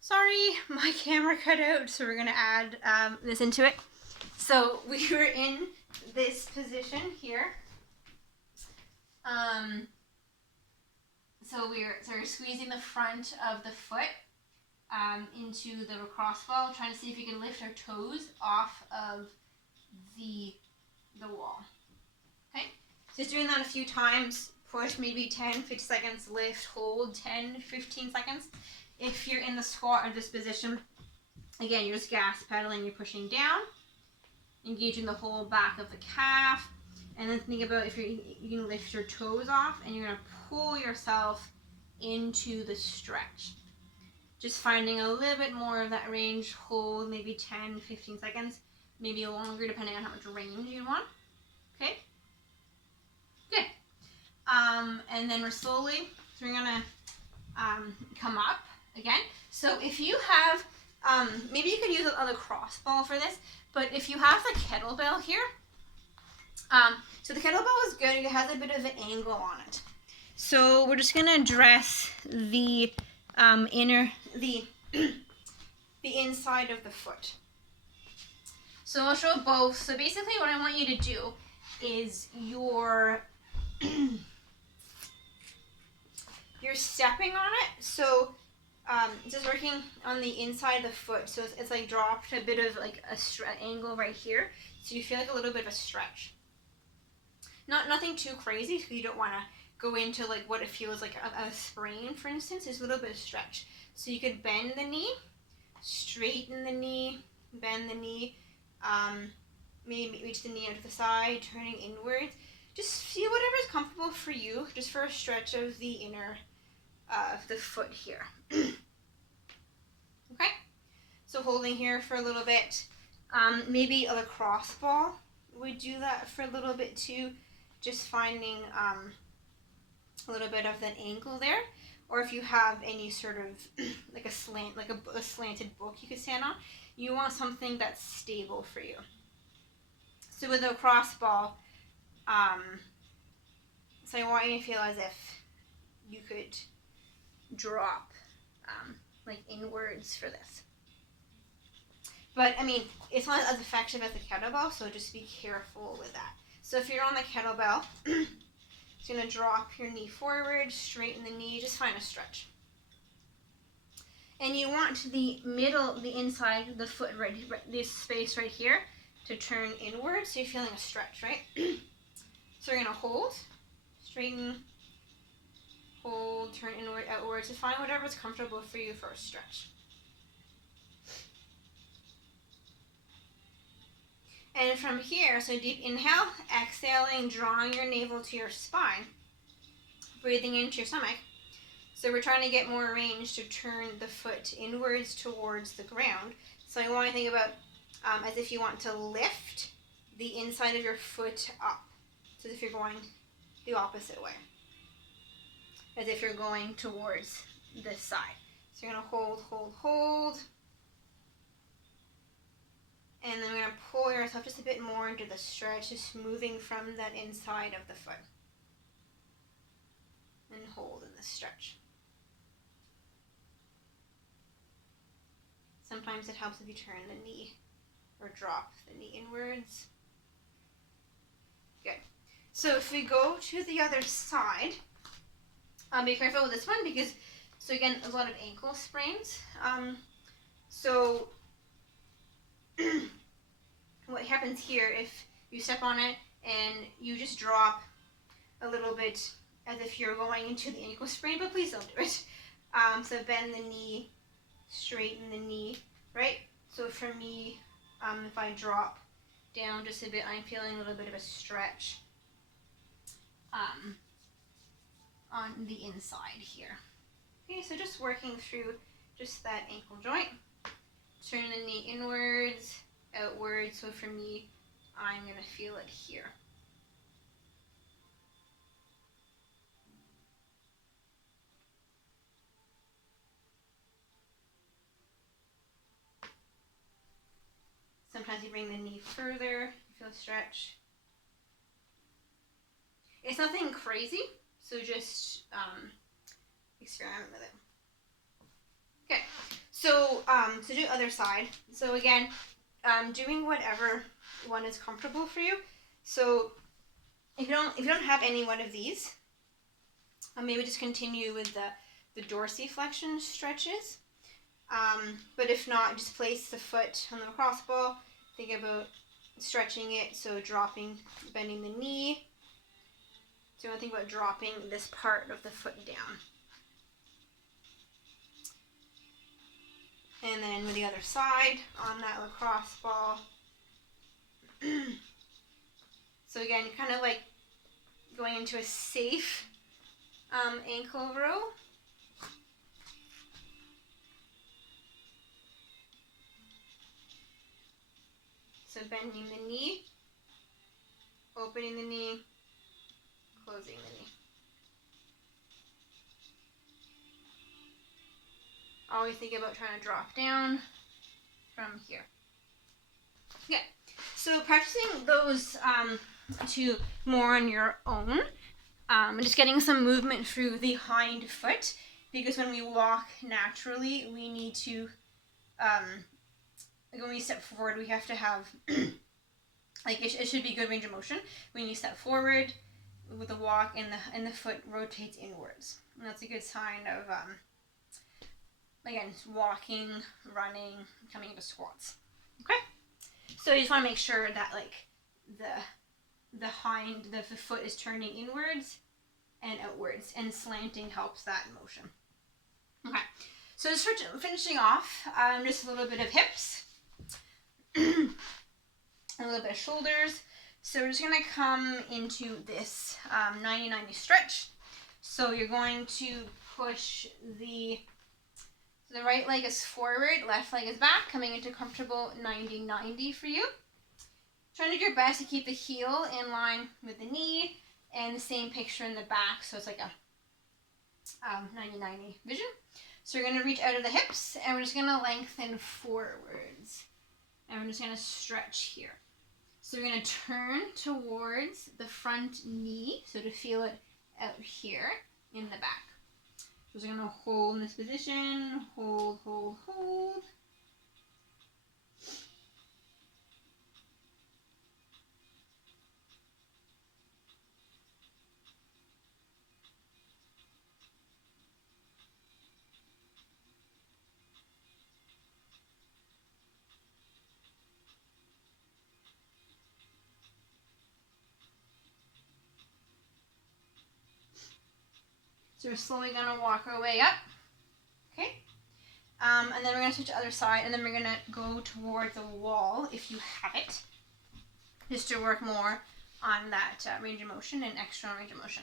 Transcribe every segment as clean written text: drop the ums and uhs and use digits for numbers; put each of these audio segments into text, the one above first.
Sorry, my camera cut out, so we're gonna add this into it. So we were in this position here. So we're squeezing the front of the foot into the lacrosse ball, trying to see if we can lift our toes off of the wall. Okay, so just doing that a few times. Push maybe 10, 50 seconds, lift, hold 10, 15 seconds. If you're in the squat or this position, again, you're just gas pedaling, you're pushing down, engaging the whole back of the calf, and then think about if you can lift your toes off and you're going to pull yourself into the stretch. Just finding a little bit more of that range, hold maybe 10, 15 seconds, maybe longer depending on how much range you want. Okay? Good. And then we're slowly, so we're going to come up again. So if you have, maybe you could use a lacrosse ball for this, but if you have the kettlebell here, so the kettlebell is good, it has a bit of an angle on it. So we're just gonna address the the inside of the foot. So I'll show both. So basically what I want you to do is you're stepping on it. So just working on the inside of the foot. So it's like dropped a bit of like a angle right here. So you feel like a little bit of a stretch. Nothing too crazy, because you don't want to go into like what it feels like a sprain, for instance. There's a little bit of stretch. So you could bend the knee, straighten the knee, bend the knee, maybe reach the knee out to the side, turning inwards. Just see whatever is comfortable for you, just for a stretch of the inner of the foot here. Okay, so holding here for a little bit. Maybe a lacrosse ball would do that for a little bit too, just finding a little bit of that angle there. Or if you have any sort of like a slant, like a slanted book you could stand on, you want something that's stable for you. So with a lacrosse ball, so I want you to feel as if you could drop like inwards for this. But I mean, it's not as effective as the kettlebell, so just be careful with that. So if you're on the kettlebell, it's going to drop your knee forward, straighten the knee, just find a stretch. And you want the middle, the inside of the foot, right, this space right here, to turn inward, so you're feeling a stretch, right? So we're going to hold, straighten, hold, turn inward, outward, to find whatever's comfortable for you for a stretch. And from here, so deep inhale, exhaling, drawing your navel to your spine, breathing into your stomach. So we're trying to get more range to turn the foot inwards towards the ground. So I want to think about as if you want to lift the inside of your foot up. So as if you're going the opposite way. As if you're going towards this side. So you're going to hold, hold, hold. And then we're going to pull yourself just a bit more into the stretch, just moving from that inside of the foot. And hold in the stretch. Sometimes it helps if you turn the knee or drop the knee inwards. Good. So if we go to the other side, be careful with this one because, so again, a lot of ankle sprains. So what happens here if you step on it and you just drop a little bit as if you're going into the ankle sprain, but please don't do it. So bend the knee, straighten the knee, right? So for me, if I drop down just a bit, I'm feeling a little bit of a stretch on the inside here. Okay, so just working through just that ankle joint. Turn the knee inwards, outwards. So for me, I'm going to feel it here. Sometimes you bring the knee further, you feel a stretch. It's nothing crazy, so just experiment with it. Okay, So do other side. So again, doing whatever one is comfortable for you. So if you don't have any one of these, maybe just continue with the dorsiflexion stretches. But if not, just place the foot on the lacrosse ball. Think about stretching it, so bending the knee. So you want to think about dropping this part of the foot down. And then with the other side on that lacrosse ball. So again, kind of like going into a safe ankle row. So bending the knee, opening the knee, closing the knee. Always think about trying to drop down from here. Okay, so practicing those two more on your own, just getting some movement through the hind foot, because when we walk naturally, we need to, like when we step forward, we have to have, like it should be good range of motion. When you step forward with the walk and the foot rotates inwards. And that's a good sign of, again, walking, running, coming into squats. Okay? So you just want to make sure that like the foot is turning inwards and outwards, and slanting helps that motion. Okay, so just finishing off, just a little bit of hips, a little bit of shoulders. So we're just going to come into this 90-90 stretch. So you're going to push the right leg is forward, left leg is back, coming into comfortable 90-90 for you. Trying to do your best to keep the heel in line with the knee, and the same picture in the back, so it's like a 90-90 vision. So you're going to reach out of the hips, and we're just going to lengthen forwards. And we're just going to stretch here. So we're going to turn towards the front knee, so to feel it out here in the back. So we're going to hold in this position, hold, hold, hold. So we're slowly going to walk our way up. Okay? And then we're going to switch to the other side, and then we're going to go towards the wall if you have it, just to work more on that range of motion and extra range of motion.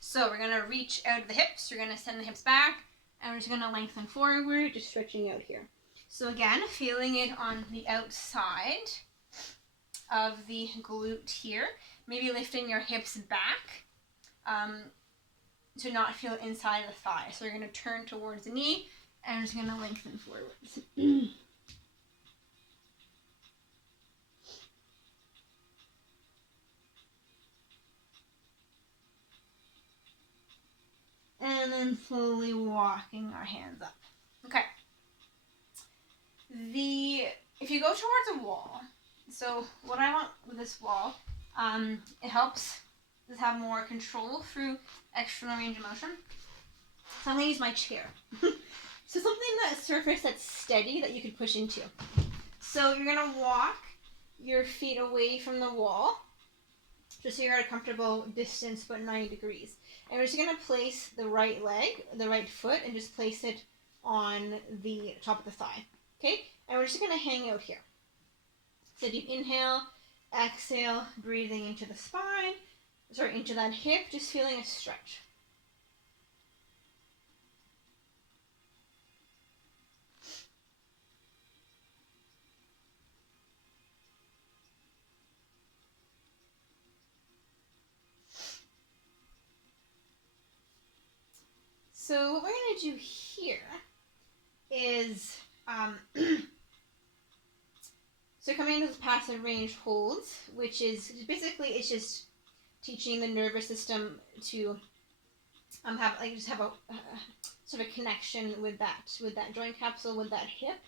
So we're going to reach out of the hips, we're going to send the hips back, and we're just going to lengthen forward, just stretching out here. So again, feeling it on the outside of the glute here, maybe lifting your hips back to not feel inside of the thigh. So we're going to turn towards the knee, and I'm just going to lengthen forwards. And then slowly walking our hands up. Okay. If you go towards a wall, so what I want with this wall, it helps us have more control through external range of motion. So I'm going to use my chair. So a surface that's steady that you can push into. So you're going to walk your feet away from the wall, just so you're at a comfortable distance, but 90 degrees. And we're just going to place the right leg, the right foot, and just place it on the top of the thigh. Okay? And we're just going to hang out here. So deep inhale, exhale, breathing into the spine, into that hip, just feeling a stretch. So what we're going to do here is, so coming into the passive range holds, which is basically, it's just sort of connection with that joint capsule, with that hip,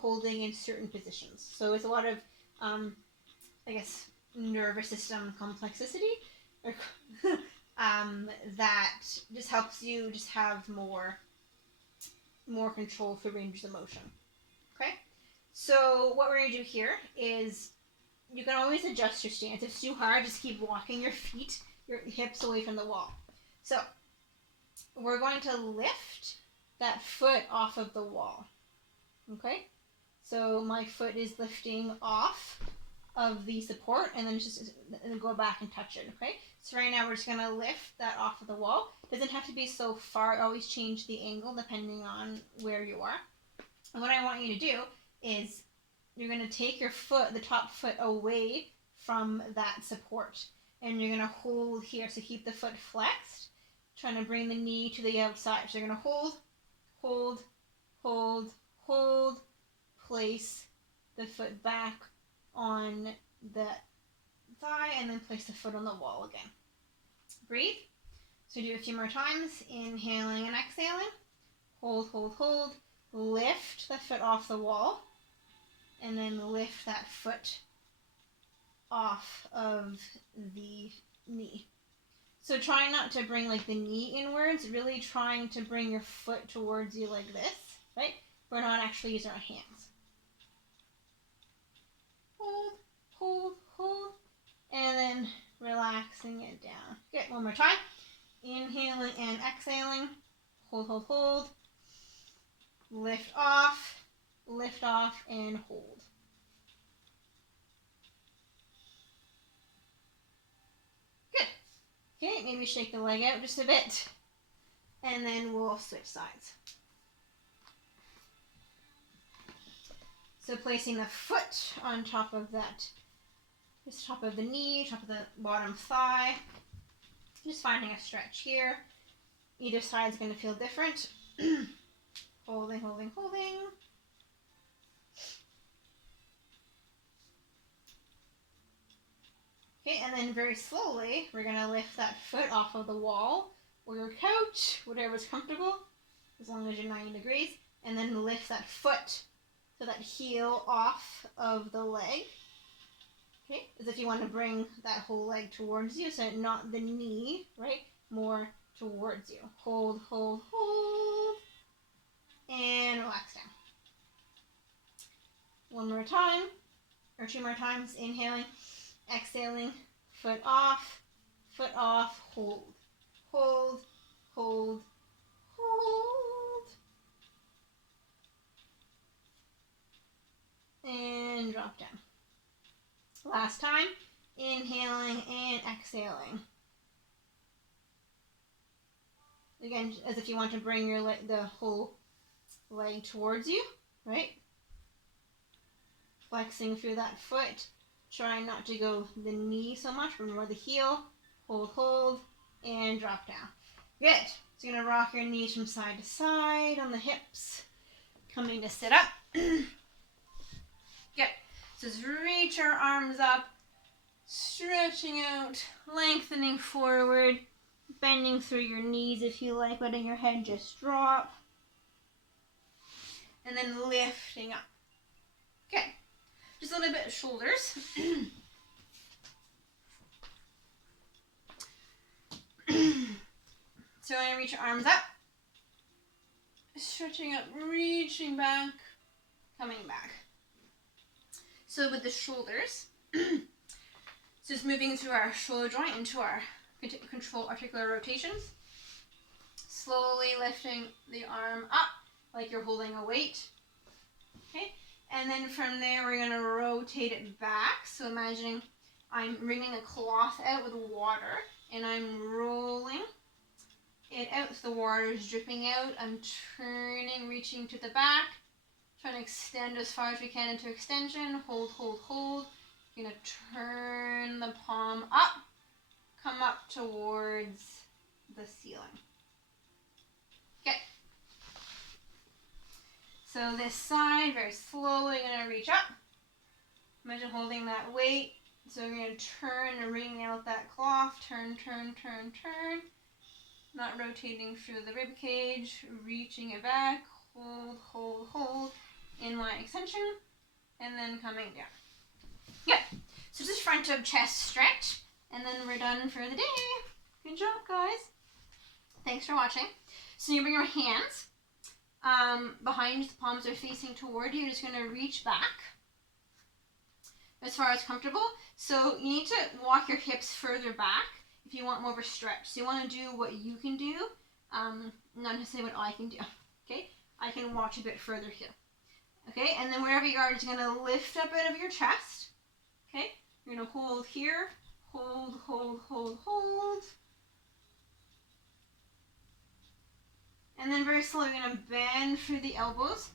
holding in certain positions. So it's a lot of, I guess, nervous system complexity, or, that just helps you just have more control through ranges of motion. Okay, so what we're going to do here is you can always adjust your stance. If it's too hard, just keep walking your hips away from the wall. So we're going to lift that foot off of the wall. Okay, so my foot is lifting off of the support, and then just go back and touch it. Okay, so right now we're just going to lift that off of the wall. Doesn't have to be so far. Always change the angle depending on where you are. And what I want you to do is you're going to take your foot, the top foot, away from that support, and you're going to hold here. So keep the foot flexed, trying to bring the knee to the outside. So you're going to hold, place the foot back on the thigh, and then place the foot on the wall again. Breathe. So do a few more times, inhaling and exhaling. Hold. Lift the foot off the wall, and then lift that foot off of the knee. So try not to bring like the knee inwards, really trying to bring your foot towards you like this, right? We're not actually using our hands. Hold, and then relaxing it down. Good, one more time. Inhaling and exhaling. Hold. Lift off, and hold. Good. Okay, maybe shake the leg out just a bit, and then we'll switch sides. So placing the foot on top of that, just top of the knee, top of the bottom thigh, just finding a stretch here. Either side is going to feel different. Holding. Okay, and then very slowly, we're going to lift that foot off of the wall or your couch, whatever's comfortable, as long as you're 90 degrees, and then lift that foot, so that heel off of the leg. Okay, as if you want to bring that whole leg towards you, so not the knee, right? More towards you. Hold, and relax down. One more time, or two more times. Inhaling, exhaling, foot off, hold, and drop down. Last time, inhaling and exhaling. Again, as if you want to bring your the whole leg towards you, right? Flexing through that foot, trying not to go the knee so much, but more the heel. Hold, and drop down. Good. So you're going to rock your knees from side to side on the hips, coming to sit up. Good. So just reach our arms up, stretching out, lengthening forward, bending through your knees if you like, letting your head just drop, and then lifting up. Okay, just a little bit of shoulders. So I'm going to reach your arms up, stretching up, reaching back, coming back. So with the shoulders, just moving through our shoulder joint into our control articular rotations. Slowly lifting the arm up like you're holding a weight. Okay, and then from there we're going to rotate it back. So imagining I'm wringing a cloth out with water and I'm rolling it out so the water is dripping out. I'm turning, reaching to the back, trying to extend as far as we can into extension. Hold. You're going to turn the palm up, come up towards the ceiling. Okay. So this side, very slowly going to reach up. Imagine holding that weight. So we're going to turn and wring out that cloth. Turn. not rotating through the rib cage, reaching it back, hold, hold, hold, inline extension, and then coming down. Good. So just front of chest stretch, and then we're done for the day. Good job, guys. Thanks for watching. So you bring your hands behind you, the palms are facing toward you. You're just going to reach back as far as comfortable. So you need to walk your hips further back if you want more of a stretch. So you want to do what you can do, not necessarily what I can do. Okay, I can walk a bit further here. Okay, and then wherever you are, you're going to lift up out of your chest. Okay, you're going to hold here, hold, hold, hold, hold. And then very slowly, you're going to bend through the elbows.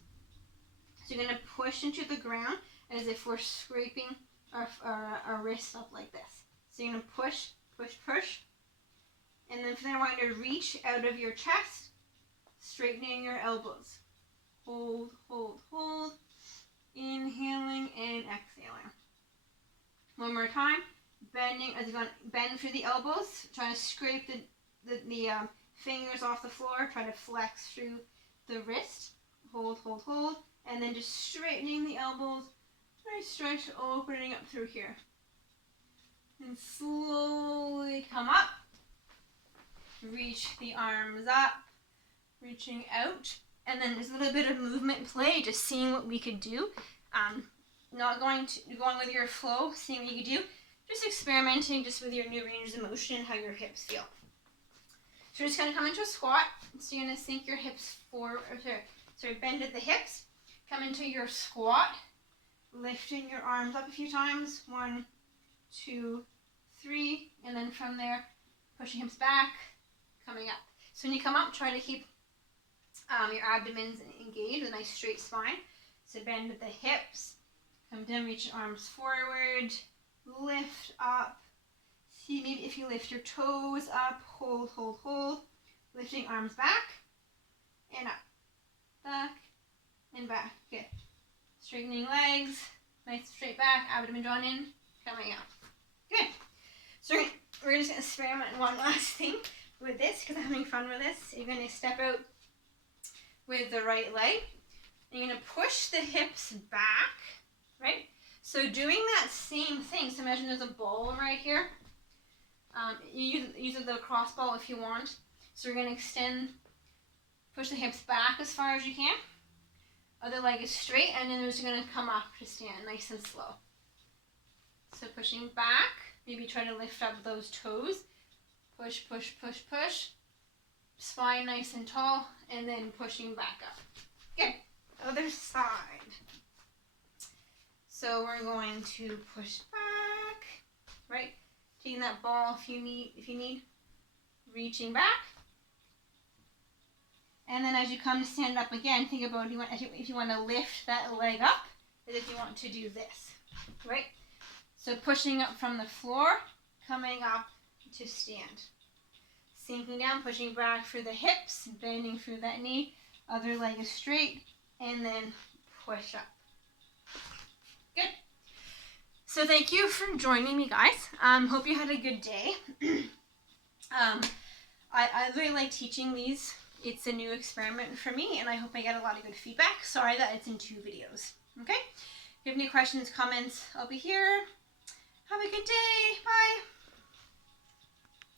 So you're going to push into the ground as if we're scraping our wrist up like this. So you're going to push, push, push. And then from there, I want you to reach out of your chest, straightening your elbows. Hold, hold, hold. Inhaling and exhaling. One more time. Bending, as you're going to bend through the elbows, trying to scrape the fingers off the floor, try to flex through the wrist. Hold, hold, hold. And then just straightening the elbows. Nice stretch, opening up through here. And slowly come up. Reach the arms up. Reaching out. And then there's a little bit of movement play, just seeing what we could do. Not going with your flow, seeing what you could do. Just experimenting just with your new ranges of motion and how your hips feel. So you're just going to come into a squat. So you're going to sink your hips forward, bend at the hips. Come into your squat. Lifting your arms up a few times. 1, 2, 3. And then from there, pushing hips back, coming up. So when you come up, try to keep your abdomen engaged with a nice straight spine. So bend at the hips. Come down, reach your arms forward. Lift up. See, maybe if you lift your toes up, hold, hold, hold. Lifting arms back and up. Back and back. Good. Straightening legs. Nice straight back. Abdomen drawn in. Coming up. Good. So we're just going to experiment one last thing with this because I'm having fun with this. You're going to step out with the right leg. You're going to push the hips back. Right? So doing that same thing. So imagine there's a ball right here. You use the cross ball if you want. So you're going to extend, push the hips back as far as you can. Other leg is straight, and then we're just going to come up to stand nice and slow. So pushing back, maybe try to lift up those toes. Push, push, push, push. Spine nice and tall, and then pushing back up. Good. Other side. So we're going to push back, right? Taking that ball if you need, reaching back. And then as you come to stand up again, think about if you want to lift that leg up, as if you want to do this, right? So pushing up from the floor, coming up to stand. Sinking down, pushing back through the hips, bending through that knee. Other leg is straight, and then push up. Good. So thank you for joining me, guys. Hope you had a good day. I really like teaching these. It's a new experiment for me, and I hope I get a lot of good feedback. Sorry that it's in 2 videos. Okay? If you have any questions, comments, I'll be here. Have a good day. Bye.